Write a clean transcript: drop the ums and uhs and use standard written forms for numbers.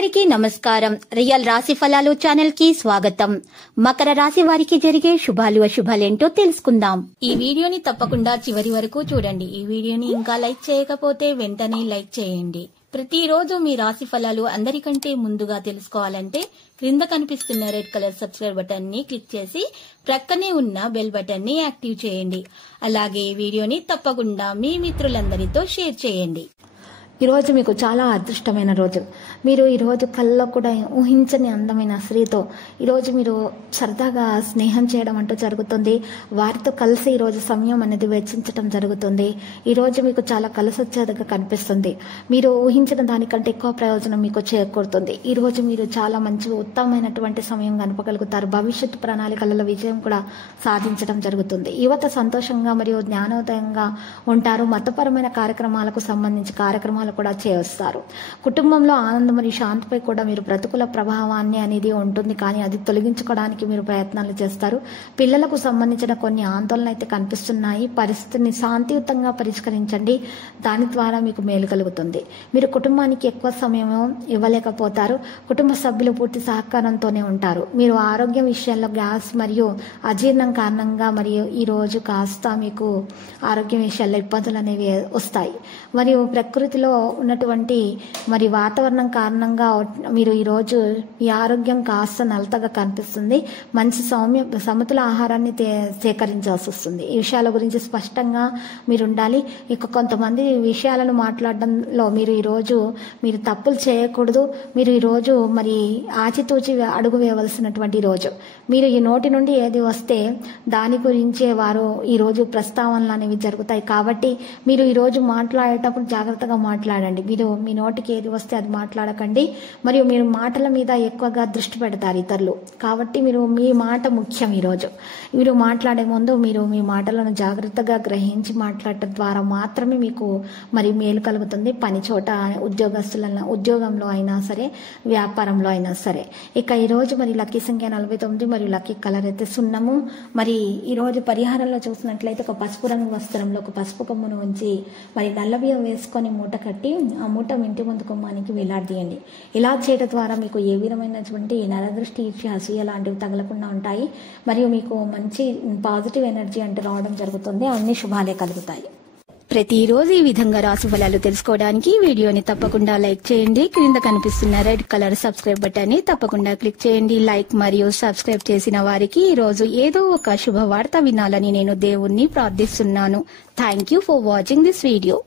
అందరికీ నమస్కారం. రియల్ రాశి ఫలాలు ఛానల్ కి స్వాగతం. మకర రాశి వారికి జరిగే శుభాలు అశుభాలేంటో తెలుసుకుందాం. ఈ వీడియోని తప్పకుండా చివరి వరకు చూడండి. ఈ వీడియోని ఇంకా లైక్ చేయకపోతే వెంటనే లైక్ చేయండి. ప్రతిరోజు మీ రాశి ఫలాలు అందరికంటే ముందుగా తెలుసుకోవాలంటే క్రింద కనిపిస్తున్న రెడ్ కలర్ సబ్స్క్రైబ్ బటన్ ని క్లిక్ చేసి ప్రక్కనే ఉన్న బెల్ బటన్ ని యాక్టివ్ చేయండి. అలాగే ఈ వీడియోని తప్పకుండా మీ మిత్రులందరితో షేర్ చేయండి. ఈరోజు మీకు చాలా అదృష్టమైన రోజు. మీరు ఈరోజు కళ్ళలో కూడా ఊహించని అందమైన స్త్రీతో ఈరోజు మీరు సరదాగా స్నేహం చేయడం అంటూ జరుగుతుంది. వారితో కలిసి ఈరోజు సమయం అనేది వెచ్చించడం జరుగుతుంది. ఈరోజు మీకు చాలా కలిసి వచ్చేదిగా కనిపిస్తుంది. మీరు ఊహించిన దానికంటే ఎక్కువ ప్రయోజనం మీకు చేకూరుతుంది. ఈరోజు మీరు చాలా మంచి ఉత్తమమైనటువంటి సమయం గడపగలుగుతారు. భవిష్యత్తు ప్రణాళికలలో విజయం కూడా సాధించడం జరుగుతుంది. యువత సంతోషంగా మరియు జ్ఞానోదయంగా ఉంటారు. మతపరమైన కార్యక్రమాలకు సంబంధించి కార్యక్రమాలు కూడా చేస్తారు. కుటుంబంలో ఆనందం మరియు శాంతిపై కూడా మీరు ప్రతికూల ప్రభావాన్ని అనేది ఉంటుంది, కానీ అది తొలగించుకోవడానికి మీరు ప్రయత్నాలు చేస్తారు. పిల్లలకు సంబంధించిన కొన్ని ఆందోళనలు అయితే కనిపిస్తున్నాయి. పరిస్థితిని శాంతియుతంగా పరిష్కరించండి. దాని ద్వారా మీకు మేలు కలుగుతుంది. మీరు కుటుంబానికి ఎక్కువ సమయం ఇవ్వలేకపోతారు. కుటుంబ సభ్యులు పూర్తి సహకారంతోనే ఉంటారు. మీరు ఆరోగ్యం విషయంలో గ్యాస్ మరియు అజీర్ణం కారణంగా మరియు ఈ రోజు కాస్త మీకు ఆరోగ్యం విషయాల్లో ఇబ్బందులు అనేవి వస్తాయి. మరియు ప్రకృతిలో ఉన్నటువంటి మరి వాతావరణం కారణంగా మీరు ఈరోజు ఈ ఆరోగ్యం కాస్త నలతగా కనిపిస్తుంది. మంచి సమతుల ఆహారాన్ని సేకరించాల్సి వస్తుంది. ఈ విషయాల గురించి స్పష్టంగా మీరు ఉండాలి. ఇక కొంతమంది విషయాలను మాట్లాడడంలో మీరు ఈరోజు మీరు తప్పులు చేయకూడదు. మీరు ఈరోజు మరి ఆచితూచి అడుగు వేయవలసినటువంటి రోజు. మీరు ఈ నోటి నుండి ఏది వస్తే దాని గురించే వారు ఈరోజు ప్రస్తావనలు అనేవి జరుగుతాయి. కాబట్టి మీరు ఈరోజు మాట్లాడేటప్పుడు జాగ్రత్తగా మాట్లాడండి. మీరు మీ నోటికి ఏది వస్తే అది మాట్లాడకండి. మరియు మీరు మాటల మీద ఎక్కువగా దృష్టి పెడతారు ఇతరులు. కాబట్టి మీరు మీ మాట ముఖ్యం. ఈరోజు మీరు మాట్లాడే ముందు మీరు మీ మాటలను జాగ్రత్తగా గ్రహించి మాట్లాడటం ద్వారా మాత్రమే మీకు మరి మేలు కలుగుతుంది. పని చోట ఉద్యోగంలో అయినా సరే, వ్యాపారంలో అయినా సరే. ఇక ఈరోజు మరి లక్కీ సంఖ్య 49 మరియు లక్కీ కలర్ అయితే సున్నము. మరి ఈరోజు పరిహారంలో చూసినట్లయితే ఒక పసుపు రంగు వస్త్రంలో ఒక పసుపు కొమ్మును ఉంచి మరి నల్ల బియ్యం వేసుకొని మూట కట్టి ఆ మూట ఇంటి ముందు కొమ్మానికి వేలాడదీయండి. ఇలా చేయడం ద్వారా మీకు ఏ విధమైనటువంటి నరదృష్టి, అసూయ లాంటివి తగలకుండా ఉంటాయి. మరియు మీకు మంచి పాజిటివ్ ఎనర్జీ అంటే రావడం జరుగుతుంది. అన్ని శుభాలే కలుగుతాయి. ప్రతిరోజు ఈ విధంగా రాశి ఫలాలు తెలుసుకోవడానికి వీడియోని తప్పకుండా లైక్ చేయండి. క్రింద కనిపిస్తున్న రెడ్ కలర్ సబ్స్క్రైబ్ బటన్ ని తప్పకుండా క్లిక్ చేయండి. లైక్ మరియు సబ్స్క్రైబ్ చేసిన వారికి ఈ రోజు ఏదో ఒక శుభవార్త వినాలని నేను దేవుణ్ణి ప్రార్థిస్తున్నాను. Thank you for watching this video.